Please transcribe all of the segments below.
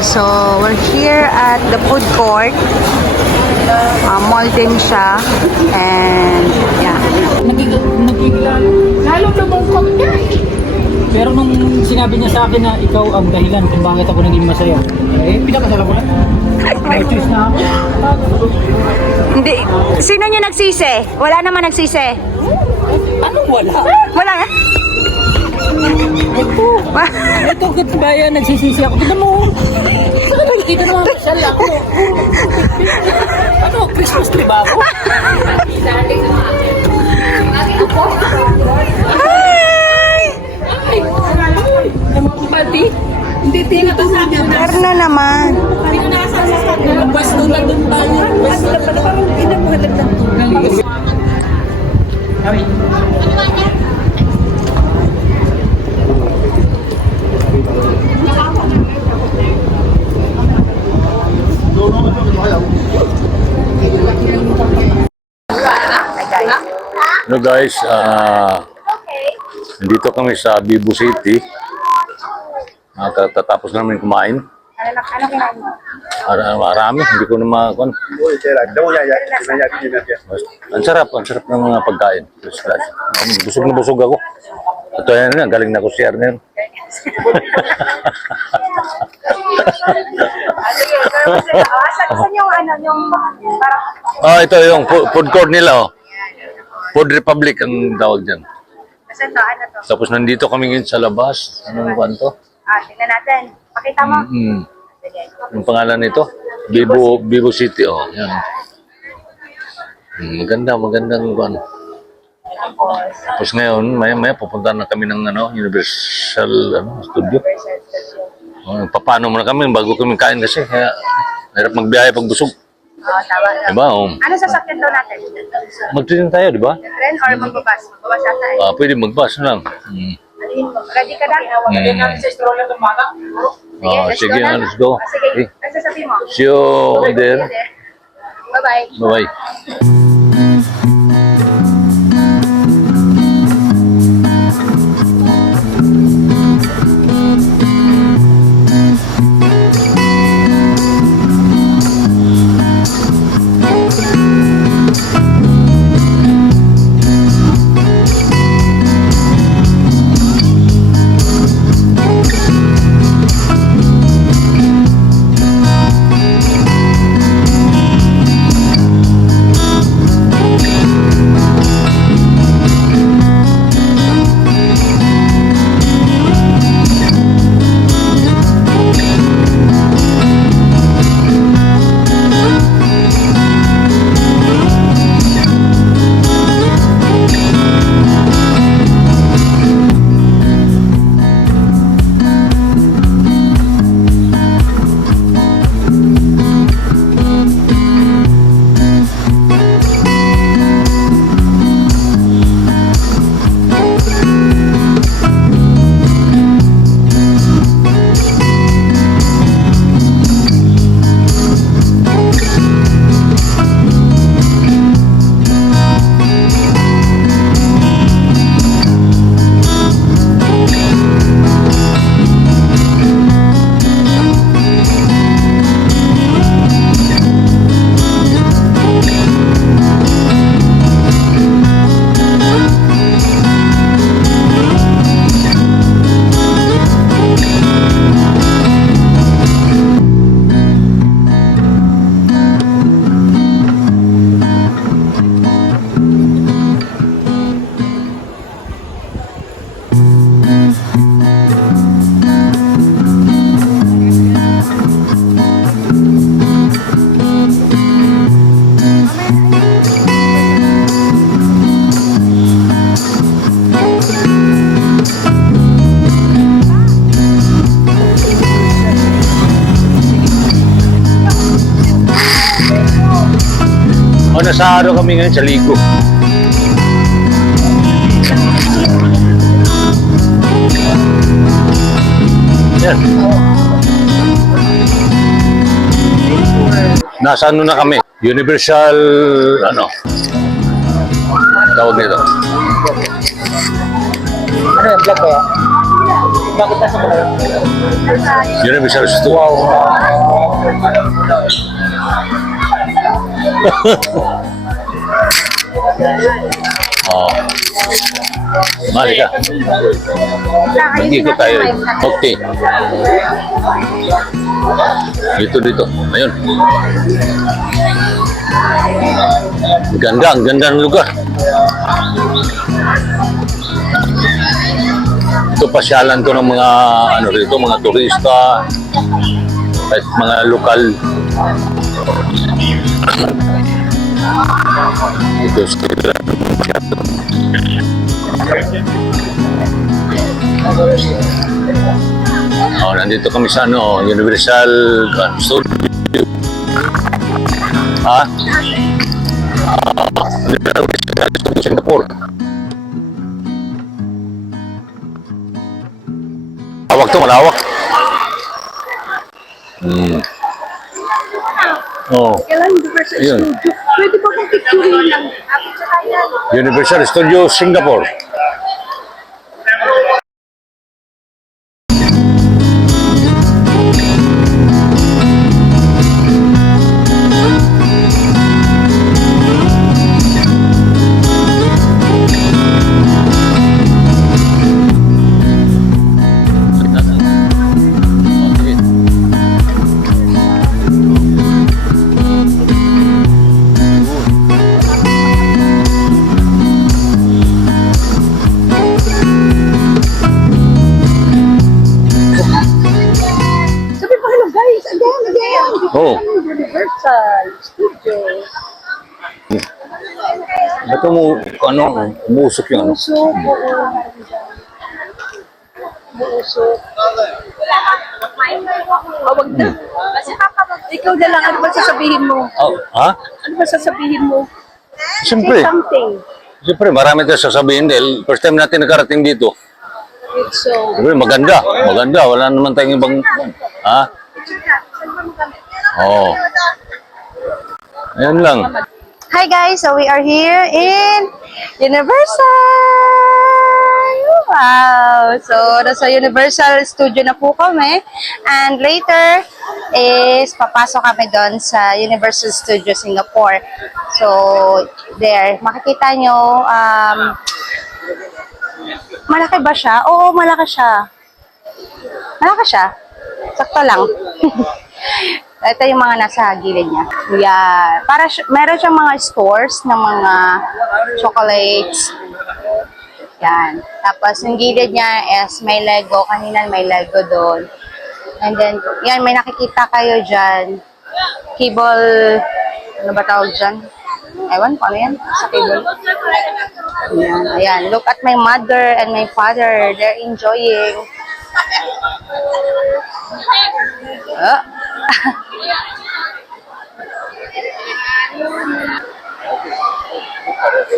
So, we're here at the food court. Mall din siya. And, yeah. Nagkikilala. Lalo lumungkot niya eh. Pero nung sinabi niya sa akin na ikaw ang dahilan kung bakit ako naging masaya, eh, pinakasala ko na. Choice na ako. Hindi. Sino niya nagsisi? Wala naman nagsisi. Anong wala? Wala nga? Ito, good ba yan? Nagsisisi ako. Kita mo. Kita naman siya lang ako. Ano, Christmas tree ba ako? Ay! Pati? Hindi tingnan sa akin. Erna naman. Basto na doon tayo. Basto na pala. Parang inamuhalag na. Kami. Hello guys, nandito kami sa Bibu City. Tatapos namin kumain. Ano kinain mo? Marami, hindi ko na makakuan. Ang sarap ng mga pagkain. First class. Busog na busog ako. Ito yan na, galing na ko share na yun. Saan yung ano, yung parang... Ito yung food court nila. Food Republic ang tawag dyan. Saan to? Ano to? Tapos nandito kami ngayon sa labas. Anong kuan to? Tingnan natin. Pakita mo. Sige. Yung pangalan nito? Bibu City. Yan. Magandang kuan. Tapos ngayon, maya pupunta na kami ng Universal Studio. Paano muna kami bago kami kain kasi kaya hirap magbiyahe pag busog. Tama. Diba? Ano sasakyan daw natin? Mag-train tayo, di ba? Tren or magbabas? Magbabas yata eh. Pwede mag-bus na lang. Ready ka na? Ready namin sa stroller ng mga. Sige, let's go. Sige, ano sasabihin mo? See you there. Bye-bye. Bye-bye. Nasa kami ngayon sa Ligo. Yan. Nasa na kami? Universal, tawag nito. Ano yung vlog ko ya? Bakit nasa Bulacan? Universal Studio. Oh. Mali ka. Hindi ko tayo. Okay. Dito. Ayun. Ang ganda ng lugar. Ito pasyalan ko ng mga rito, mga turista at mga lokal. Ito sila. Oh, nandito kami sa Universal Studio. Ha? Universal Studio Singapore. Malawak. Oh. Kailan Universal Yun. Studio? Pwede ba kung picture lang? Universal Studio Singapore. Sabi pa hello guys, again. Oh. Universal Studio. Ba't umusok yung Buso, buso. Wag na. Kasi ikaw na lang, ano ba sasabihin mo? Oh, ha? Ano ba sasabihin mo? Siyempre. Say something. Siyempre, marami tayong sasabihin dahil first time natin nakarating dito. It's so... Siyempre, maganda. Wala naman tayong ibang... Ha? Oo. Ayan lang. Hi guys, so we are here in Universal! Wow! So, nasa Universal Studio na po kami. And later is papasok kami doon sa Universal Studio Singapore. So, there. Makikita nyo, malaki ba siya? Oo, malaki siya. Malaki siya. Sakto lang. Ito yung mga nasa gilid niya. Yeah. Meron siyang mga stores ng mga chocolates. Yan. Tapos, yung gilid niya is may Lego. Kanina may Lego doon. And then, yan, may nakikita kayo dyan. Cable, ano ba tawag dyan? Ewan, paano yan? Sa cable. Ayan, ayan. Look at my mother and my father. They're enjoying. Oh.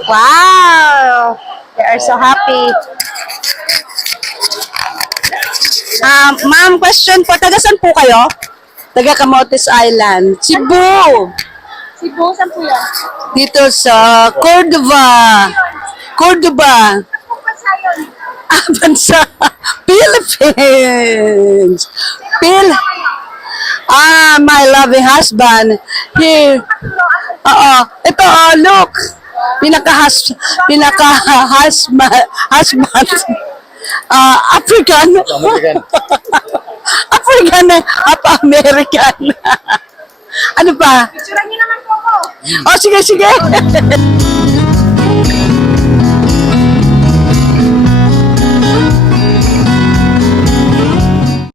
Wow! They are so happy. Ma'am, question po. Taga saan po kayo? Taga Camotes Island. Cebu! Cebu, saan po yan? Dito sa Cordova. Cordova. Bansa. Philippines. My loving husband. He, ito, look. Pinaka-husband. African. African, American. Ano pa? Picturean niyo naman po ako. Oh, sige.